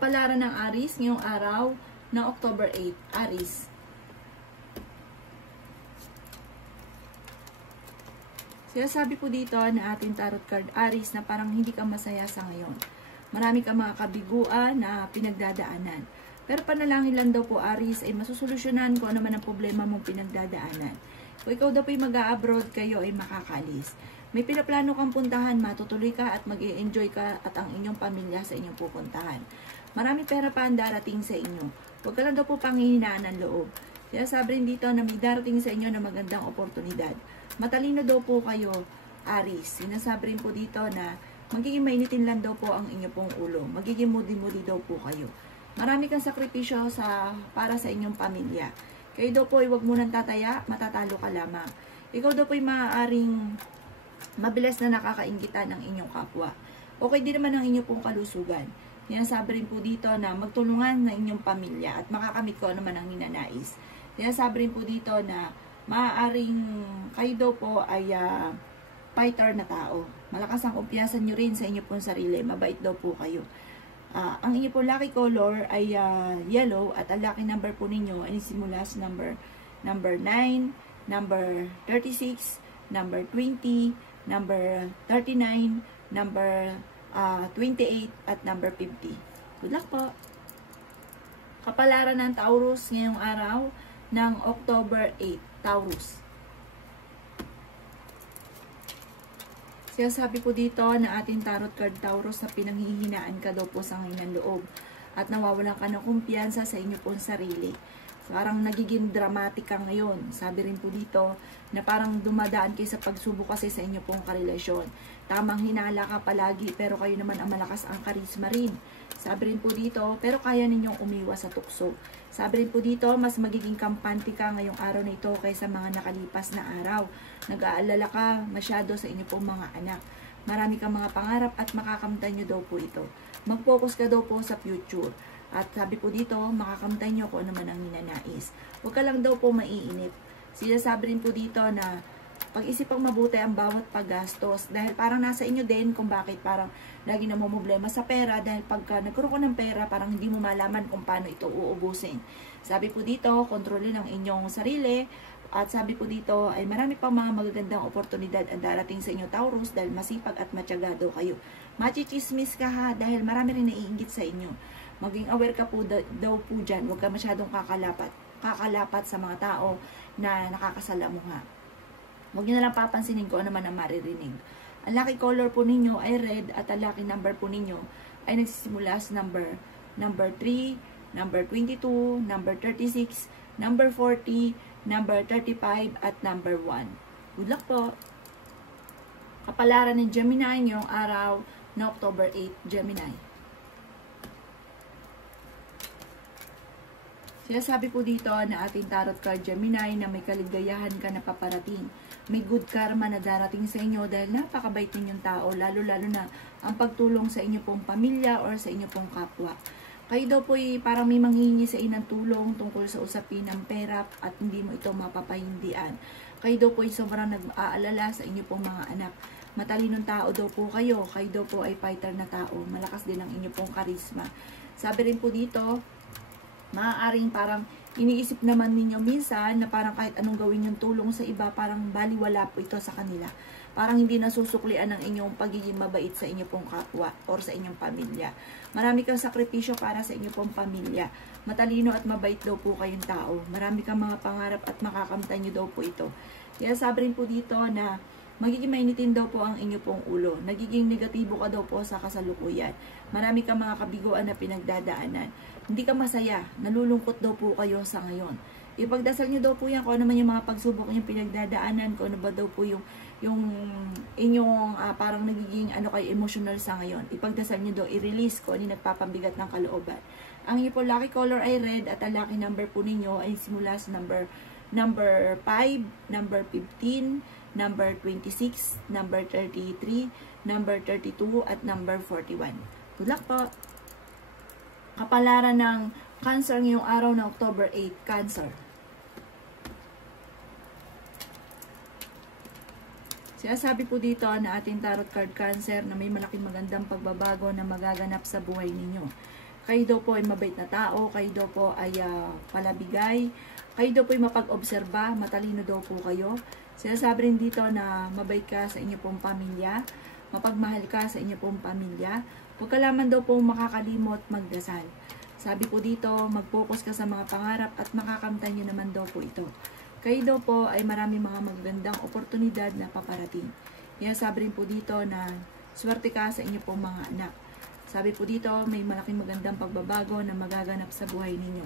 Kapalaran ng Aries ngayong araw ng October 8. Aries. Sinasabi po dito na ating tarot card Aries na parang hindi ka masaya sa ngayon. Marami ka mga kabiguan na pinagdadaanan. Pero panalangin lang daw po Aries ay masusolusyonan kung ano man ang problema mong pinagdadaanan. Kung ikaw daw po ay mag-a-abroad, kayo ay makakalis. May pinaplano kang puntahan, matutuloy ka at mag-i-enjoy ka at ang inyong pamilya sa inyong pupuntahan. Marami pera pa ang darating sa inyo. Huwag ka lang daw po panghihinaan ng loob. Sinasabi rin dito na may darating sa inyo na magandang oportunidad. Matalino daw po kayo, Aries. Sinasabi rin po dito na magiging mainitin lang daw po ang inyo pong ulo. Magiging moody-moody daw po kayo. Marami kang sakripisyo para sa inyong pamilya. Kayo daw po ay huwag munang tataya, matatalo ka lamang. Ikaw daw po ay maaaring mabilis na nakakainggitan ng inyong kapwa. Okay din naman ang inyong pong kalusugan. Sinasabi rin po dito na magtulungan ng inyong pamilya at makakamit ko naman ang ninanais. Sinasabi rin po dito na maaaring kayo daw po ay fighter na tao. Malakas ang kumpiyansa nyo rin sa inyo pong sarili. Mabait daw po kayo. Ang inyo pong lucky color ay yellow at ang lucky number po ninyo ay simula sa number 9, number 36, number 20, number 39, number 28 at number 50. Good luck po. Kapalaran ng Taurus ngayong araw ng October 8. Taurus. Sinasabi po dito na ating tarot card Taurus na pinanghihinaan ka daw po sa ngayon ng loob at nawawalan ka ng kumpiyansa sa inyo pong sarili. Parang nagiging dramatic ka ngayon. Sabi rin po dito na parang dumadaan kayo sa pagsubok kasi sa inyo pong karelasyon. Tamang hinala ka palagi pero kayo naman ang malakas ang karisma rin. Sabi rin po dito, pero kaya ninyong umiwas sa tukso. Sabi rin po dito, mas magiging kampante ka ngayong araw na ito kaysa mga nakalipas na araw. Nag-aalala ka masyado sa inyo pong mga anak. Marami kang mga pangarap at makakamtan nyo daw po ito. Mag-focus ka daw po sa future. At sabi po dito, makakamtan nyo kung ano man ang ninanais. Huwag ka lang daw po maiinip. Sinasabi rin po dito na pag-isipang mabuti ang bawat paggastos. Dahil parang nasa inyo din kung bakit parang lagi na problema sa pera. Dahil pagka nagkaroon ko ng pera, parang hindi mo malaman kung paano ito uubusin. Sabi po dito, kontrolin ang inyong sarili. At sabi po dito, ay marami pang mga magagandang oportunidad ang darating sa inyo Taurus dahil masipag at matsyagado kayo. Machichismis ka ha dahil marami rin naiinggit sa inyo. Maging aware ka po daw po dyan. Huwag ka masyadong kakalapat sa mga tao na nakakasalamuha. Huwag nyo nalang papansinin ko ano man ang maririnig. Ang lucky color po ninyo ay red at ang lucky number po ninyo ay nagsisimula sa number 3, number 22, number 36, number 40, number 35 at number 1. Good luck po! Kapalaran ng Gemini ngayong araw na October 8, Gemini. Sinasabi po dito na ating tarot card Gemini na may kaligayahan ka na paparating. May good karma na darating sa inyo dahil napakabait ninyong tao, lalo-lalo na ang pagtulong sa inyo pong pamilya or sa inyo pong kapwa. Kayo daw po parang may manghihingi sa inyo ng tulong tungkol sa usapin ng pera at hindi mo ito mapapahindian. Kayo daw po sobrang nag-aalala sa inyo pong mga anak. Matalinong tao daw po kayo. Kayo daw po ay fighter na tao. Malakas din ang inyo pong karisma. Sabi rin po dito, maaaring parang iniisip naman ninyo minsan na parang kahit anong gawin yung tulong sa iba, parang baliwala po ito sa kanila. Parang hindi nasusuklian ng inyong pagiging mabait sa inyo pong kapwa or sa inyong pamilya. Marami kang sakripisyo para sa inyo pong pamilya. Matalino at mabait daw po kayong tao. Marami kang mga pangarap at makakamtan nyo daw po ito. Kaya sabi rin po dito na magiging mainitin daw po ang inyo pong ulo. Nagiging negatibo ka daw po sa kasalukuyan. Marami kang mga kabiguan na pinagdadaanan. Hindi ka masaya. Nalulungkot daw po kayo sa ngayon. Ipagdasal nyo daw po yan kung ano man yung mga pagsubok yung pinagdadaanan, kung ano ba daw po yung inyong parang nagiging kayo emotional sa ngayon. Ipagdasal nyo daw, i-release ko ano yung nagpapambigat ng kalooban. Ang inyo po lucky color ay red at ang lucky number po ninyo ay simula sa number 5, number 15, number 26, number 33, number 32, at number 41. Good luck po! Kapalaran ng Cancer ngayong araw na October 8, Cancer. Sinasabi po dito na ating tarot card Cancer na may malaking magandang pagbabago na magaganap sa buhay ninyo. Kayo daw po ay mabait na tao, kayo daw po ay palabigay, kayo daw po ay mapag-obserba, matalino daw po kayo. Sinasabi rin dito na mabait ka sa inyo pong pamilya, mapagmahal ka sa inyo pong pamilya. Huwag ka lamang daw po makakalimot magdasal. Sabi po dito, mag-focus ka sa mga pangarap at makakamtan nyo naman daw po ito. Kayo daw po ay marami mga magagandang oportunidad na paparating. Kaya sabi rin po dito na swerte ka sa inyo pong mga anak. Sabi po dito, may malaking magandang pagbabago na magaganap sa buhay ninyo.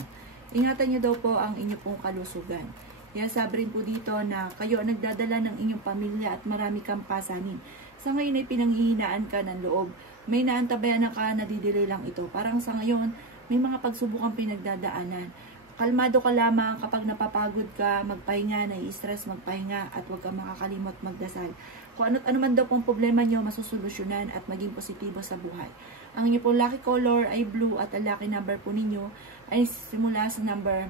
Ingatan nyo daw po ang inyo pong kalusugan. Kaya sabi rin po dito na kayo ang nagdadala ng inyong pamilya at marami kang pasanin. Sa ngayon ay pinanghihinaan ka ng loob. May naantabayan ka na didelay lang ito. Parang sa ngayon, may mga pagsubok ang pinagdadaanan. Kalmado ka lamang kapag napapagod ka, magpahinga, nai-stress, magpahinga at huwag kang makakalimot magdasal. Kung ano man daw pong problema nyo, masusolusyonan at maging positibo sa buhay. Ang inyo pong lucky color ay blue at ang lucky number po ninyo ay simula sa number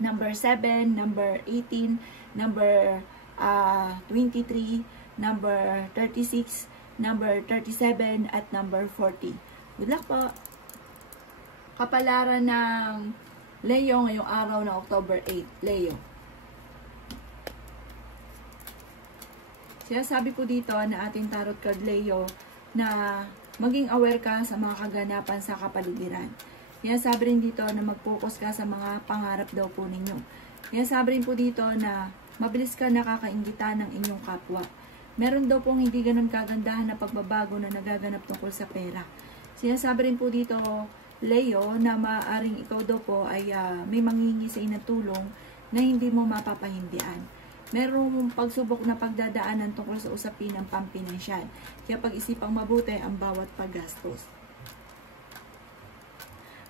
7, number 18, number 23, number 36, number 37, at number 40. Good luck po! Kapalaran ng Leo ngayong araw ng October 8. Leo. Sinasabi po dito na ating tarot card Leo na maging aware ka sa mga kaganapan sa kapaligiran. Sinasabi rin dito na mag-focus ka sa mga pangarap daw po ninyo. Sinasabi rin po dito na mabilis ka nakakaingitan ng inyong kapwa. Meron daw pong hindi ganun kagandahan na pagbabago na nagaganap tungkol sa pera. Sinasabi rin po dito Leo, na maaaring ikaw daw po ay may manghingi sa inang tulong na hindi mo mapapahindian. Merong pagsubok na pagdadaanan tungkol sa usapin ng pampinansyal. Kaya pag-isipang mabuti ang bawat paggastos.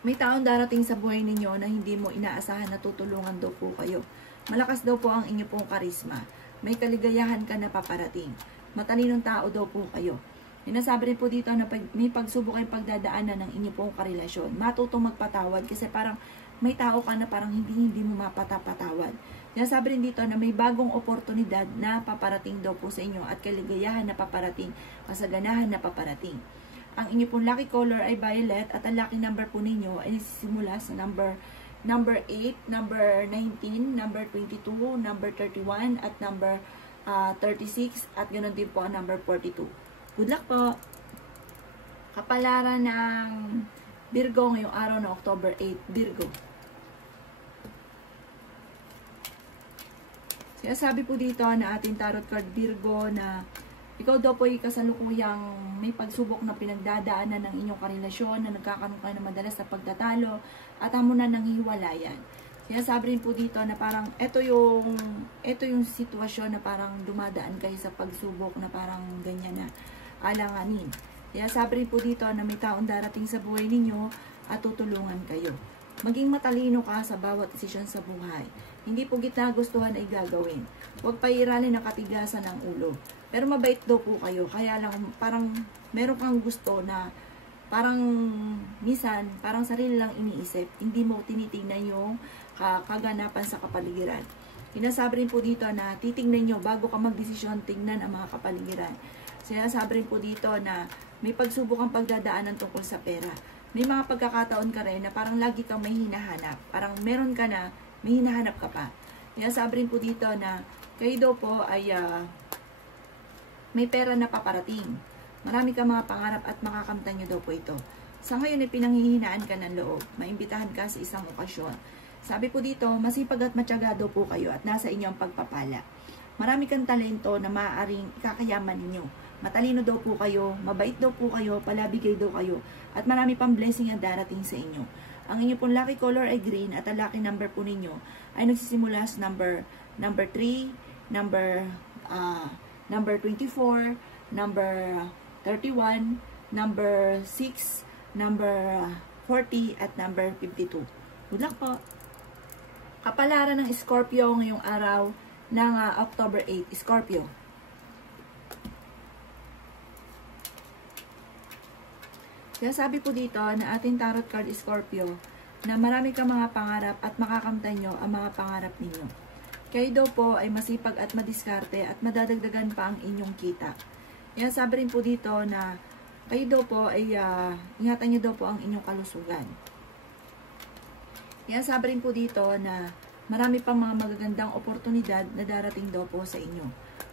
May taong darating sa buhay ninyo na hindi mo inaasahan na tutulungan daw po kayo. Malakas daw po ang inyo pong karisma. May kaligayahan ka na paparating. Matalinong tao daw po kayo. Sinasabi rin po dito na may pagsubok ay pagdadaanan ng inyo pong karelasyon. Matutong magpatawad kasi parang may tao ka na parang hindi mo mapatapatawad. Sinasabi rin dito na may bagong oportunidad na paparating daw po sa inyo at kaligayahan na paparating, kasaganahan na paparating. Ang inyo pong lucky color ay violet at ang lucky number po ninyo ay simula sa number 8, number 19, number 22, number 31 at number 36 at ganoon din po ang number 42. Good luck po! Kapalaran ng Virgo ngayong araw na October 8. Virgo. Sinasabi po dito na ating tarot card Virgo na ikaw daw po ay kasalukuyang may pagsubok na pinagdadaanan ng inyong karelasyon na nagkakaroon ka na madalas sa pagtatalo at hamunan ng hiwalayan. Sinasabi rin po dito na parang ito yung sitwasyon na parang dumadaan kayo sa pagsubok na parang ganyan na alanganin. Kaya sabi rin po dito na may taong darating sa buhay ninyo at tutulungan kayo. Maging matalino ka sa bawat desisyon sa buhay. Hindi po kita gustuhan ay gagawin. Huwag pairalin ang katigasan ng ulo. Pero mabait daw po kayo. Kaya lang parang meron kang gusto na parang minsan, parang sarili lang iniisip. Hindi mo tinitingnan yung kaganapan sa kapaligiran. Sinasabi rin po dito na titingnan nyo bago ka magdesisyon, tingnan ang mga kapaligiran. Sinasabi rin po dito na may pagsubok ang pagdadaanan tungkol sa pera. May mga pagkakataon ka rin na parang lagi kang may hinahanap. Parang meron ka na, may hinahanap ka pa. Sinasabi rin po dito na kayo daw po ay may pera na paparating. Marami kang mga pangarap at makakamtan nyo daw po ito. Sa ngayon ay pinanghihinaan ka ng loob. Maimbitahan ka sa isang okasyon. Sabi po dito, masipag at matyaga daw po kayo at nasa inyo ang pagpapala. Marami kang talento na maaaring ikakayaman ninyo. Matalino daw po kayo, mabait daw po kayo, palabigay daw kayo, at marami pang blessing ang darating sa inyo. Ang inyo pong lucky color ay green at ang lucky number po ninyo ay nagsisimula sa number 3, number 24, number 31, number 6, number 40, at number 52. Good luck po! Kapalaran ng Scorpio ngayong araw ng October 8. Scorpio. Kaya sabi po dito na ating tarot card Scorpio na marami kang mga pangarap at makakamtan nyo ang mga pangarap ninyo. Kayo daw po ay masipag at madiskarte at madadagdagan pa ang inyong kita. Kaya sabi rin po dito na Kayo daw po ay ingatan nyo daw po ang inyong kalusugan. Kaya sabi rin po dito na marami pang mga magagandang oportunidad na darating daw po sa inyo.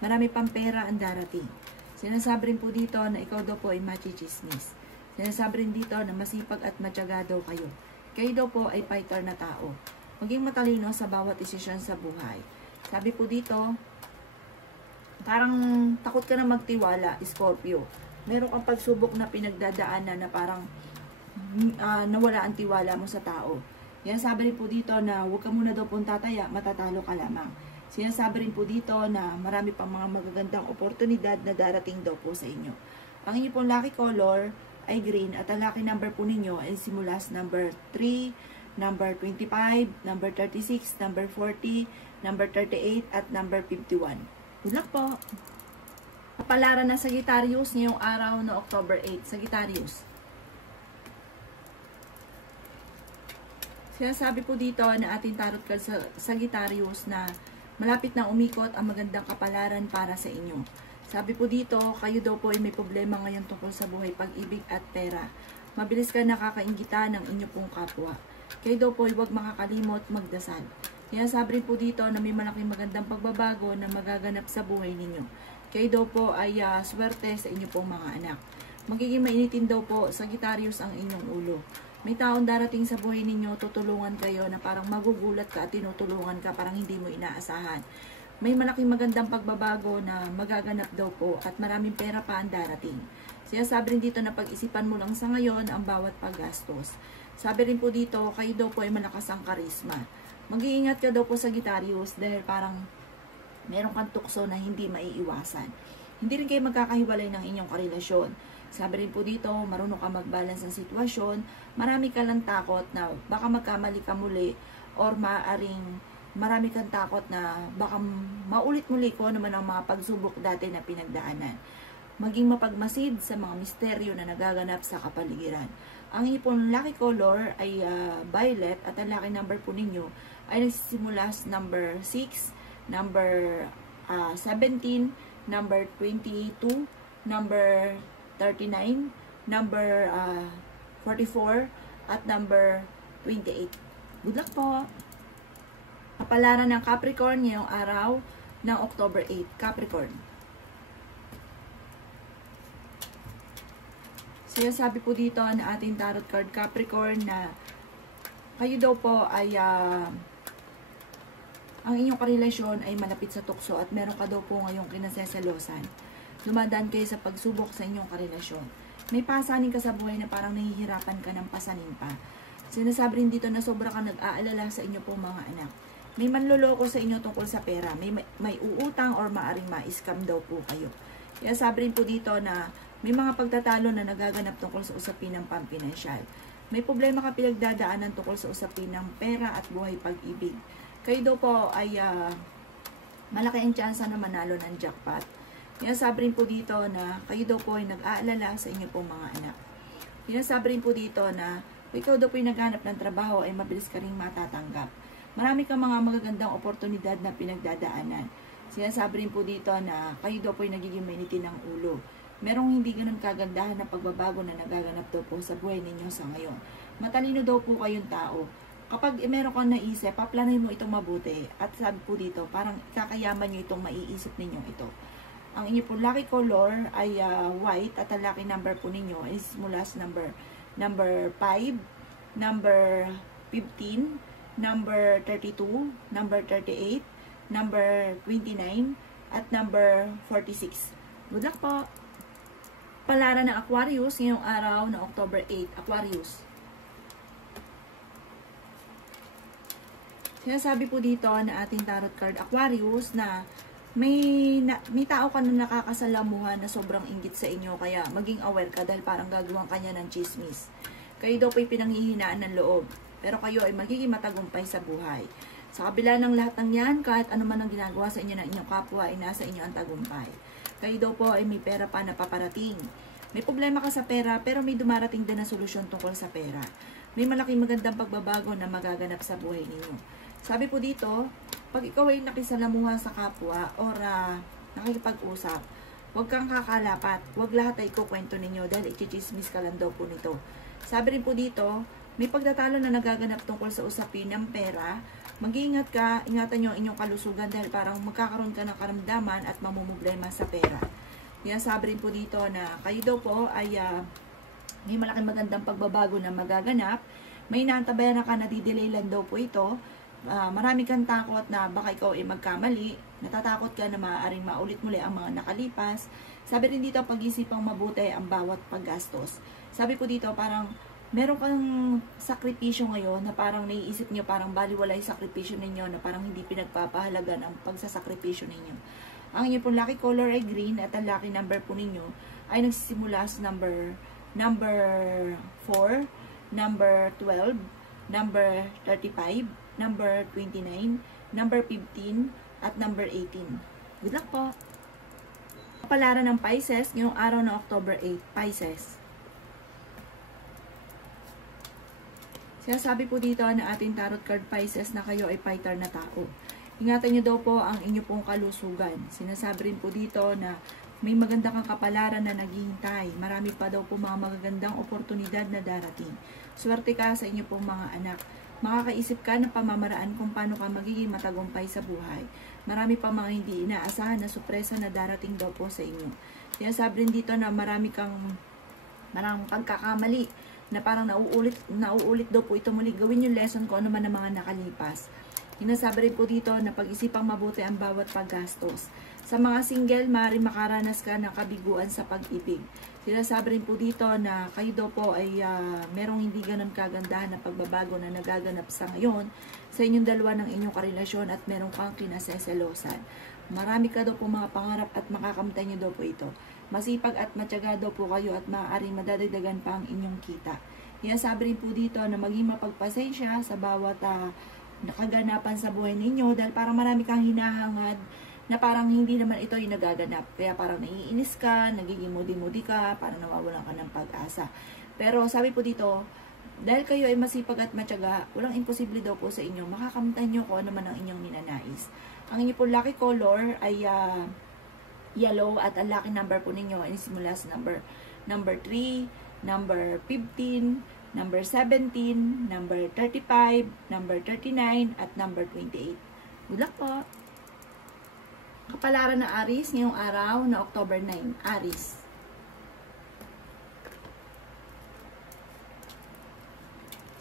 Marami pang pera ang darating. Sinasabi rin po dito na ikaw daw po ay machichismis. Sinasabi rin dito na masipag at matyaga daw kayo. Kayo daw po ay fighter na tao. Maging matalino sa bawat desisyon sa buhay. Sabi po dito, parang takot ka na magtiwala, Scorpio. Meron kang pagsubok na pinagdadaanan na parang nawala ang tiwala mo sa tao. Yan sabi rin po dito na huwag ka muna daw pong tataya, matatalo ka lamang. Sinasabi rin po dito na marami pang mga magagandang oportunidad na darating daw po sa inyo. Ang inyo pong lucky color ay green at ang lucky number po ninyo ay simula sa number 3, number 25, number 36, number 40, number 38 at number 51. Good luck po! Kapalaran ng Sagittarius ngayong araw na October 8. Sagittarius. Sinasabi po dito na ating tarot card sa Sagittarius na malapit na umikot ang magandang kapalaran para sa inyo. Sabi po dito, kayo daw po ay may problema ngayon tungkol sa buhay, pag-ibig at pera. Mabilis ka nakakainggitan ng inyo pong kapwa. Kayo daw po ay huwag makakalimot magdasal. Kaya sabi rin po dito na may malaking magandang pagbabago na magaganap sa buhay ninyo. Kayo daw po ay swerte sa inyo pong mga anak. Magiging mainitin daw po, Sagittarius, ang inyong ulo. May taong darating sa buhay ninyo, tutulungan kayo na parang magugulat ka at tinutulungan ka, parang hindi mo inaasahan. May malaking magandang pagbabago na magaganap daw po at maraming pera pa ang darating. Siya sabi rin dito na pag-isipan mo lang sa ngayon ang bawat paggastos. Sabi rin po dito, kayo daw po ay malakas ang karisma. Mag-iingat ka daw po, Sagittarius, dahil parang meron kang tukso na hindi maiiwasan. Hindi rin kayo magkakahiwalay ng inyong karelasyon. Sabi rin po dito, marunong ka mag-balance ng sitwasyon, marami ka lang takot na baka magkamali ka muli or marami kang takot na baka maulit-muli ko naman ang mga pagsubok dati na pinagdaanan. Maging mapagmasid sa mga misteryo na nagaganap sa kapaligiran. Ang inyong lucky color ay violet at ang lucky number po ninyo ay nagsisimula sa number 6, number 17, number 22, number 39, number 44, at number 28. Good luck po! Kapalaran ng Capricorn ngayong araw ng October 8. Capricorn. Sinasabi po dito na ating tarot card Capricorn na kayo daw po ay ang inyong karelasyon ay malapit sa tukso at meron ka daw po ngayong kinaseselosan. Dumadaan kayo sa pagsubok sa inyong karelasyon. May pasanin ka sa buhay na parang nahihirapan ka ng pasanin pa. Sinasabi rin dito na sobra ka nag-aalala sa inyo pong mga anak. May manloloko sa inyo tungkol sa pera. May uutang or maaring ma-scam daw po kayo. Kaya sabi rin po dito na may mga pagtatalo na nagaganap tungkol sa usapin ng pampinansyal. May problema ka pinagdadaanan tungkol sa usapin ng pera at buhay pag-ibig. Kayo daw po ay malaki ang tsansa na manalo ng jackpot. Kaya sabi rin po dito na kayo daw po ay nag-aalala sa inyo pong mga anak. Kaya sabi rin po dito na kung ikaw daw po ay naghanap ng trabaho ay mabilis ka rin matatanggap. Marami kang mga magagandang oportunidad na pinagdadaanan. Sinasabi rin po dito na kayo daw po ay nagiging mainitin ng ulo. Merong hindi ganun kagandahan na pagbabago na nagaganap daw po sa buhay ninyo sa ngayon. Matalino daw po kayong tao. Kapag meron kang naisip, paplanin mo itong mabuti. At sabi po dito, parang kakayaman nyo itong maiisip ninyong ito. Ang inyo po lucky color ay white at ang lucky number po ninyo is mula sa number 5, number 15, number 32, number 38, number 29, at number 46. Good luck po! Palaran ng Aquarius ngayong araw na October 8. Aquarius. Sinasabi po dito na ating tarot card Aquarius na may tao ka na nakakasalamuhan na sobrang inggit sa inyo, kaya maging aware ka dahil parang gagawin kanya ng chismis. Kayo daw po'y pinanghihinaan ng loob, pero kayo ay magiging matagumpay sa buhay. Sa kabila ng lahat ng yan, kahit ano man ang ginagawa sa inyo ng inyong kapwa, ay nasa inyo ang tagumpay. Kayo daw po ay may pera pa na paparating. May problema ka sa pera, pero may dumarating din na solusyon tungkol sa pera. May malaking magandang pagbabago na magaganap sa buhay ninyo. Sabi po dito, pag ikaw ay nakisalamuha sa kapwa or nakikipag-usap, Huwag kang kakalapat. Huwag lahat ay kukwento ninyo dahil i-chismis ka lang daw po nito. Sabi rin po dito, may pagtatalo na nagaganap tungkol sa usapin ng pera. Mag-iingat ka, ingatan nyo ang inyong kalusugan dahil parang magkakaroon ka ng karamdaman at mamumblema sa pera. Yan, sabi rin po dito na kayo daw po ay may malaking magandang pagbabago na magaganap. May naantabayan na ka na didelay lang daw po ito. Marami kang takot na baka ikaw ay magkamali. Natatakot ka na maaaring maulit muli ang mga nakalipas. Sabi rin dito, pag-isipang mabuti ang bawat paggastos. Sabi po dito, parang meron kang sakripisyo ngayon na parang naiisip nyo, parang baliwala yung sakripisyo ninyo na parang hindi pinagpapahalaga ng pagsasakripisyo ninyo. Ang inyo pong lucky color ay green at ang lucky number po ninyo ay nagsisimula sa number 4, number 12, number 35, number 29, number 15, at number 18. Good luck po! Kapalaran ng Pisces ngayong araw ng October 8, Pisces. Sinasabi po dito na ating tarot card Pisces na kayo ay fighter na tao. Ingatan nyo daw po ang inyo pong kalusugan. Sinasabi rin po dito na may maganda kang kapalaran na naghihintay. Marami pa daw po mga magagandang oportunidad na darating. Swerte ka sa inyo pong mga anak. Makakaisip ka ng pamamaraan kung paano ka magiging matagumpay sa buhay. Marami pa mga hindi inaasahan na sorpresa na darating daw po sa inyo. Sinasabi rin dito na marami kang pagkakamali na parang nauulit daw po ito muli. Gawin yung lesson ko ano man ang mga nakalipas. Sinasabi rin po dito na pag-isipang mabuti ang bawat paggastos. Sa mga single, maaaring makaranas ka ng kabiguan sa pag-ibig. Sinasabi rin po dito na kayo daw po ay merong hindi ganun kagandahan na pagbabago na nagaganap sa ngayon sa inyong dalawa ng inyong karelasyon at meron kang kinaseselosan. Marami ka daw po mga pangarap at makakamtay niyo daw po ito. Masipag at matyaga daw po kayo at maaaring madadagdagan pa ang inyong kita. Sinasabi rin po dito na maging mapagpasensya sa bawat nakaganapan sa buhay ninyo dahil parang marami kang hinahangad na parang hindi naman ito yung nagaganap. Kaya parang naiinis ka, nagiging moody-moody ka, parang nawawalan ka ng pag-asa. Pero sabi po dito, dahil kayo ay masipag at matyaga, walang imposible daw po sa inyo. Makakamtan nyo kung ano man ang inyong ninanais. Ang inyo po lucky color ay yellow at ang lucky number po ninyo ay simula sa number 3, number 15, number 17, number 35, number 39, at number 28. Good luck po! Kapalaran ng Aries ngayong araw na October 9. Aries.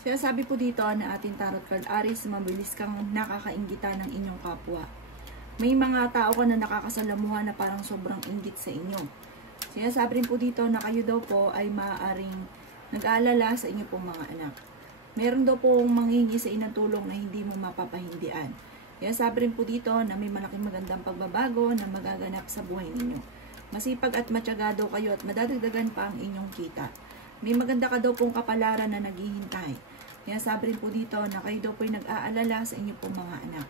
Sinasabi po dito na ating tarot card Aries, mabilis kang nakakainggitan ng inyong kapwa. May mga tao ka na nakakasalamuhan na parang sobrang inggit sa inyo. Sinasabi rin po dito na kayo daw po ay maaaring nag-aalala sa inyo pong mga anak. Meron daw pong manghingi sa inang tulong na hindi mo mapapahindian. Kaya sabi rin po dito na may malaking magandang pagbabago na magaganap sa buhay ninyo. Masipag at matyaga daw kayo at madadagdagan pa ang inyong kita. May maganda ka daw pong kapalaran na naghihintay. Kaya sabi rin po dito na kayo daw po'y nag-aalala sa inyo pong mga anak.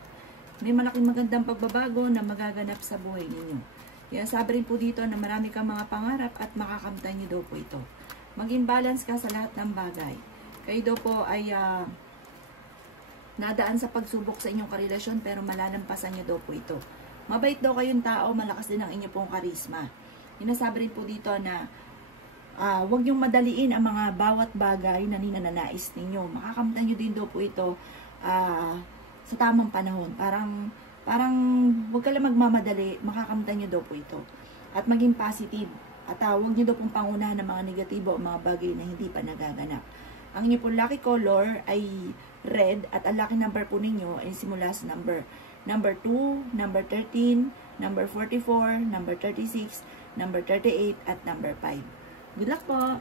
May malaking magandang pagbabago na magaganap sa buhay ninyo. Kaya sabi rin po dito na marami kang mga pangarap at makakamtan nyo daw po ito. Maging balance ka sa lahat ng bagay. Kayo daw po ay nadaan sa pagsubok sa inyong karelasyon pero malalampasan nyo daw po ito. Mabait daw kayong tao, malakas din ang inyong pong karisma. Inasabi rin po dito na huwag nyong madaliin ang mga bawat bagay na ninanais ninyo. Makakamtan nyo din daw po ito sa tamang panahon. Parang huwag ka lang magmamadali, makakamtan nyo daw po ito. At maging positive. At huwag nyo daw pong pangunahan ng mga negatibo o mga bagay na hindi pa nagaganap. Ang inyo pong lucky color ay red at ang lucky number po ninyo ay simula sa number 2, number 13, number 44, number 36, number 38, at number 5. Good luck po!